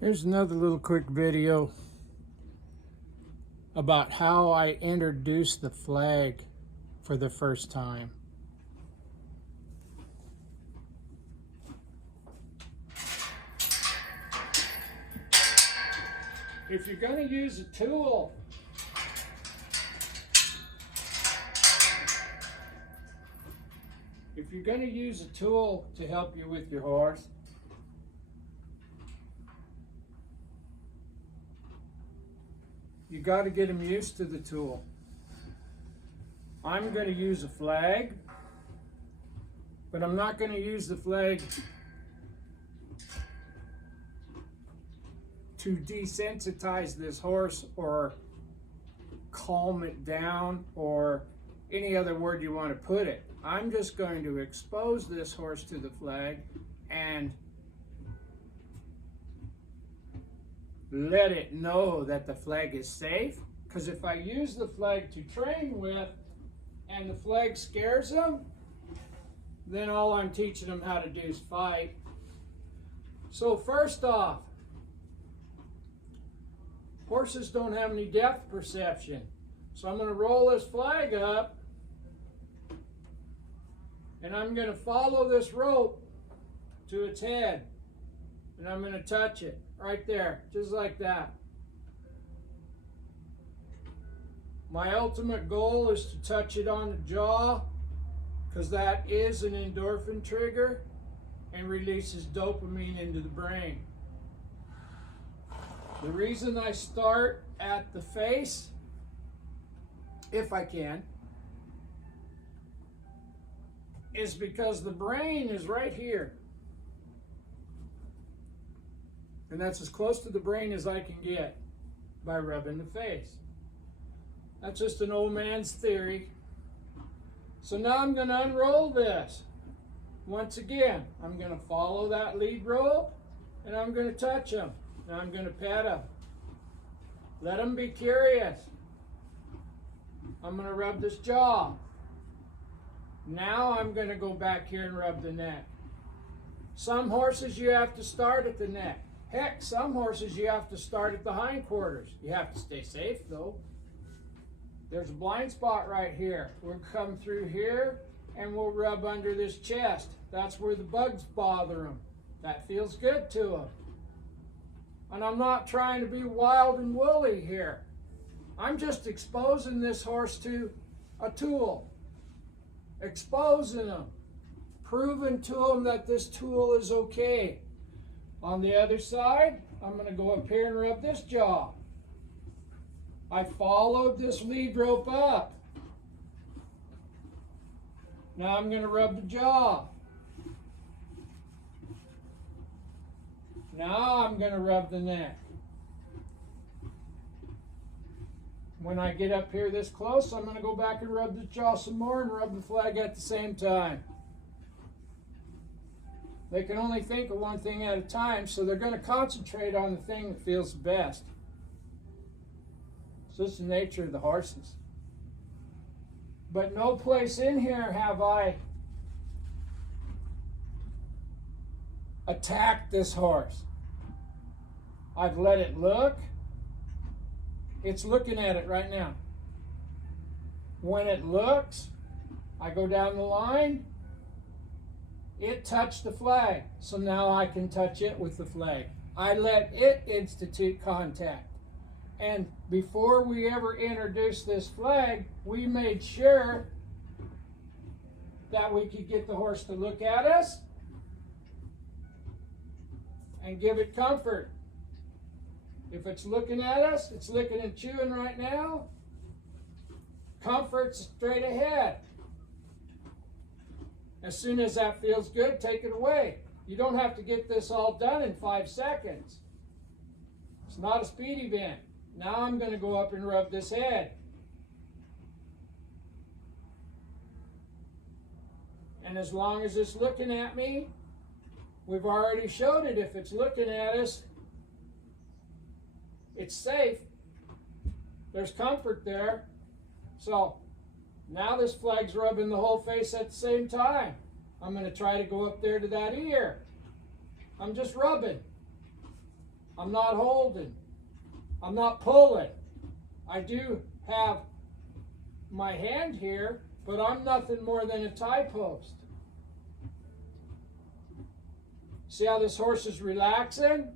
Here's another little quick video about how I introduced the flag for the first time. If you're going to use a tool, to help you with your horse, you got to get them used to the tool. I'm going to use a flag, but I'm not going to use the flag to desensitize this horse or calm it down or any other word you want to put it. I'm just going to expose this horse to the flag and let it know that the flag is safe. Because if I use the flag to train with and the flag scares them, then all I'm teaching them how to do is fight. So first off, horses don't have any depth perception. So I'm going to roll this flag up and I'm going to follow this rope to its head. And I'm going to touch it right there, just like that. My ultimate goal is to touch it on the jaw, because that is an endorphin trigger and releases dopamine into the brain. The reason I start at the face, if I can, is because the brain is right here. And that's as close to the brain as I can get by rubbing the face. That's just an old man's theory. So now I'm going to unroll this. Once again, I'm going to follow that lead rope and I'm going to touch them. Now I'm going to pet them. Let them be curious. I'm going to rub this jaw. Now I'm going to go back here and rub the neck. Some horses you have to start at the neck. Heck, some horses you have to start at the hindquarters. You have to stay safe though. There's a blind spot right here. We'll come through here and we'll rub under this chest. That's where the bugs bother them. That feels good to them. And I'm not trying to be wild and woolly here. I'm just exposing this horse to a tool. Exposing them. Proving to them that this tool is okay. On the other side, I'm going to go up here and rub this jaw. I followed this lead rope up. Now I'm going to rub the jaw. Now I'm going to rub the neck. When I get up here this close, I'm going to go back and rub the jaw some more and rub the flag at the same time. They can only think of one thing at a time, so they're going to concentrate on the thing that feels best. So this is the nature of the horses. But no place in here have I attacked this horse. I've let it look. It's looking at it right now. When it looks, I go down the line. It touched the flag, so now I can touch it with the flag. I let it institute contact. And before we ever introduced this flag, we made sure that we could get the horse to look at us and give it comfort. If it's looking at us, it's licking and chewing right now. Comfort's straight ahead. As soon as that feels good, take it away. You don't have to get this all done in 5 seconds. It's not a speed event. Now I'm going to go up and rub this head. And as long as it's looking at me, we've already showed it. If it's looking at us, it's safe. There's comfort there. So now this flag's rubbing the whole face at the same time. I'm going to try to go up there to that ear. I'm just rubbing. I'm not holding. I'm not pulling. I do have my hand here, but I'm nothing more than a tie post. See how this horse is relaxing?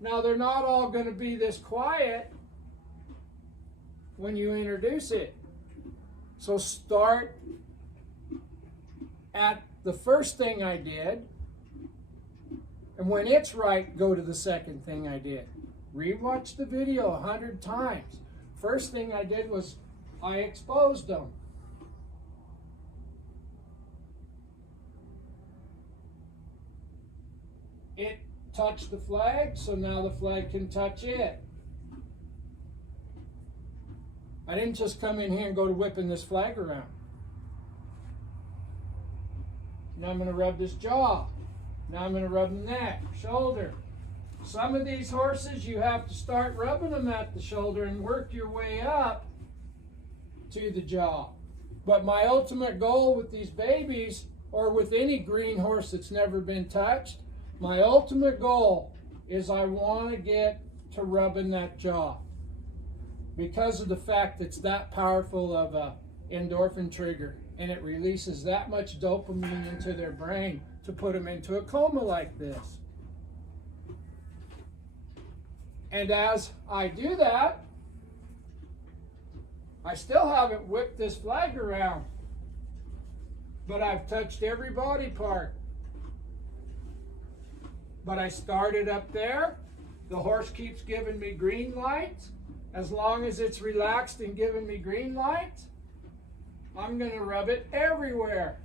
Now they're not all going to be this quiet when you introduce it. So start at the first thing I did, and when it's right, go to the second thing I did. Rewatch the video 100 times. First thing I did was I exposed them. It touched the flag, so now the flag can touch it. I didn't just come in here and go to whipping this flag around. Now I'm going to rub this jaw. Now I'm going to rub the neck, shoulder. Some of these horses, you have to start rubbing them at the shoulder and work your way up to the jaw. But my ultimate goal with these babies, or with any green horse that's never been touched, my ultimate goal is I want to get to rubbing that jaw, because of the fact that it's that powerful of a endorphin trigger, and it releases that much dopamine into their brain to put them into a coma like this. And as I do that, I still haven't whipped this flag around, but I've touched every body part. But I started up there. The horse keeps giving me green lights. As long as it's relaxed and giving me green lights, I'm going to rub it everywhere.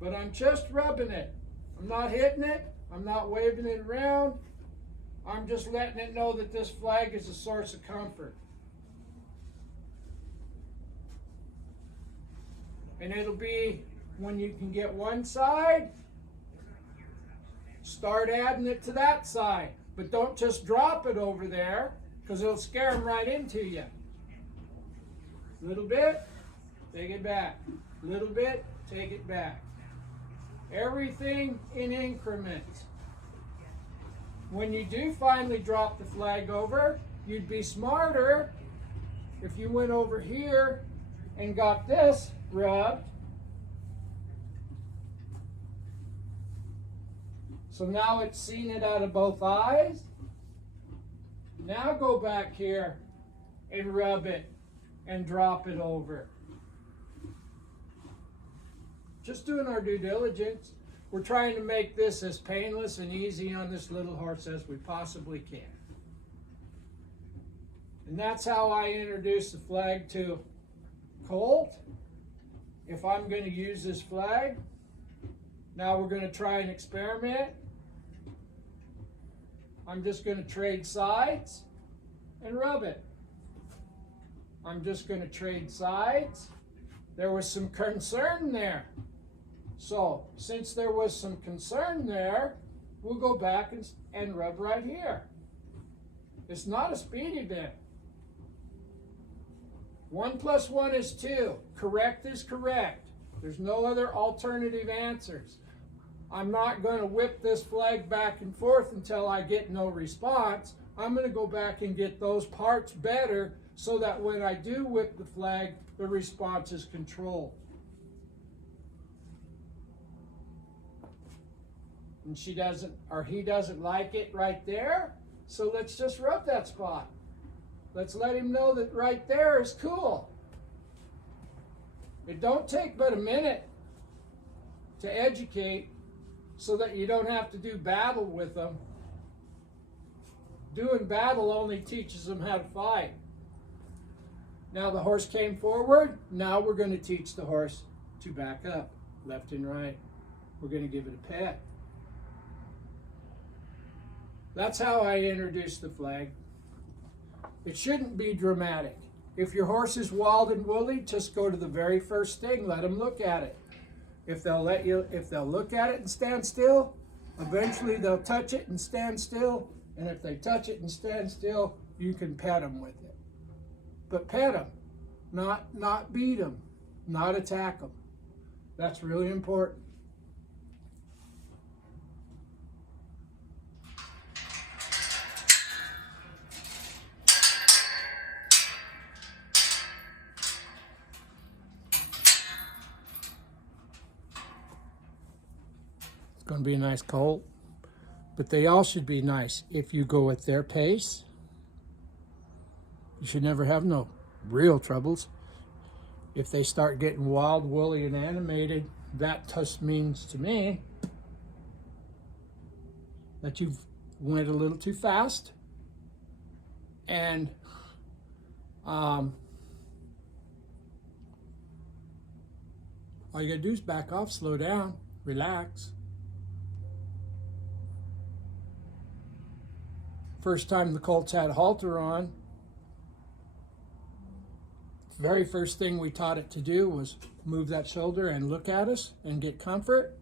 But I'm just rubbing it. I'm not hitting it. I'm not waving it around. I'm just letting it know that this flag is a source of comfort. And it'll be when you can get one side, start adding it to that side. But don't just drop it over there, because it'll scare them right into you. Little bit, take it back. Little bit, take it back. Everything in increments. When you do finally drop the flag over, you'd be smarter if you went over here and got this rubbed. So now it's seen it out of both eyes. Now go back here and rub it and drop it over. Just doing our due diligence. We're trying to make this as painless and easy on this little horse as we possibly can. And that's how I introduce the flag to Colt. If I'm going to use this flag, now we're going to try an experiment. I'm just going to trade sides and rub it. I'm just going to trade sides. There was some concern there. So, since there was some concern there, we'll go back and rub right here. It's not a speed event. 1 + 1 is 2. Correct is correct. There's no other alternative answers. I'm not going to whip this flag back and forth until I get no response. I'm going to go back and get those parts better so that when I do whip the flag, the response is controlled. And she doesn't, or he doesn't like it right there, so let's just rub that spot. Let's let him know that right there is cool. It don't take but a minute to educate so that you don't have to do battle with them. Doing battle only teaches them how to fight. Now the horse came forward. Now we're going to teach the horse to back up, left and right. We're going to give it a pet. That's how I introduce the flag. It shouldn't be dramatic. If your horse is wild and woolly, just go to the very first thing. Let them look at it. If they'll look at it and stand still, eventually they'll touch it and stand still. And if they touch it and stand still, you can pet them with it. But pet them, not beat them, not attack them. That's really important. going to be a nice colt. But they all should be nice. If you go at their pace, you should never have no real troubles. If they start getting wild, woolly, and animated, that just means to me that you've went a little too fast. And all you gotta do is back off, slow down, relax. First time the colts had a halter on, very first thing we taught it to do was move that shoulder and look at us and get comfort.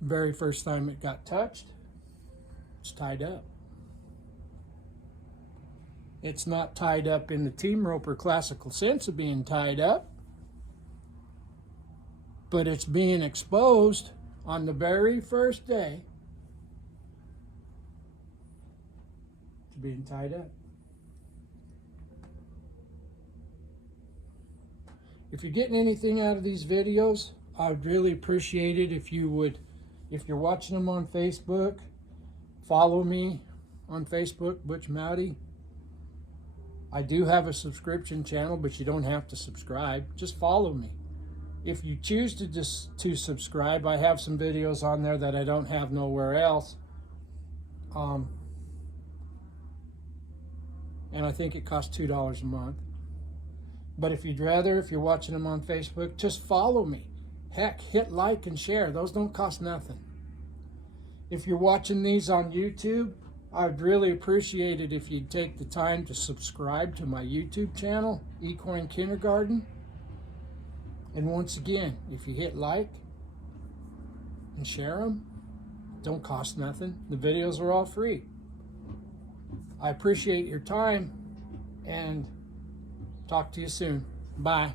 Very first time it got touched, it's tied up. It's not tied up in the team rope or classical sense of being tied up, but it's being exposed on the very first day to being tied up. If you're getting anything out of these videos, I'd really appreciate it if you would, if you're watching them on Facebook, follow me on Facebook, Butch Mowdy. I do have a subscription channel, but you don't have to subscribe. Just follow me. If you choose to subscribe, I have some videos on there that I don't have nowhere else. And I think it costs $2 a month. But if you'd rather, if you're watching them on Facebook, just follow me. Heck, hit like and share. Those don't cost nothing. If you're watching these on YouTube, I'd really appreciate it if you'd take the time to subscribe to my YouTube channel, Equine Kindergarten. And once again, if you hit like and share them, don't cost nothing. The videos are all free. I appreciate your time and talk to you soon. Bye.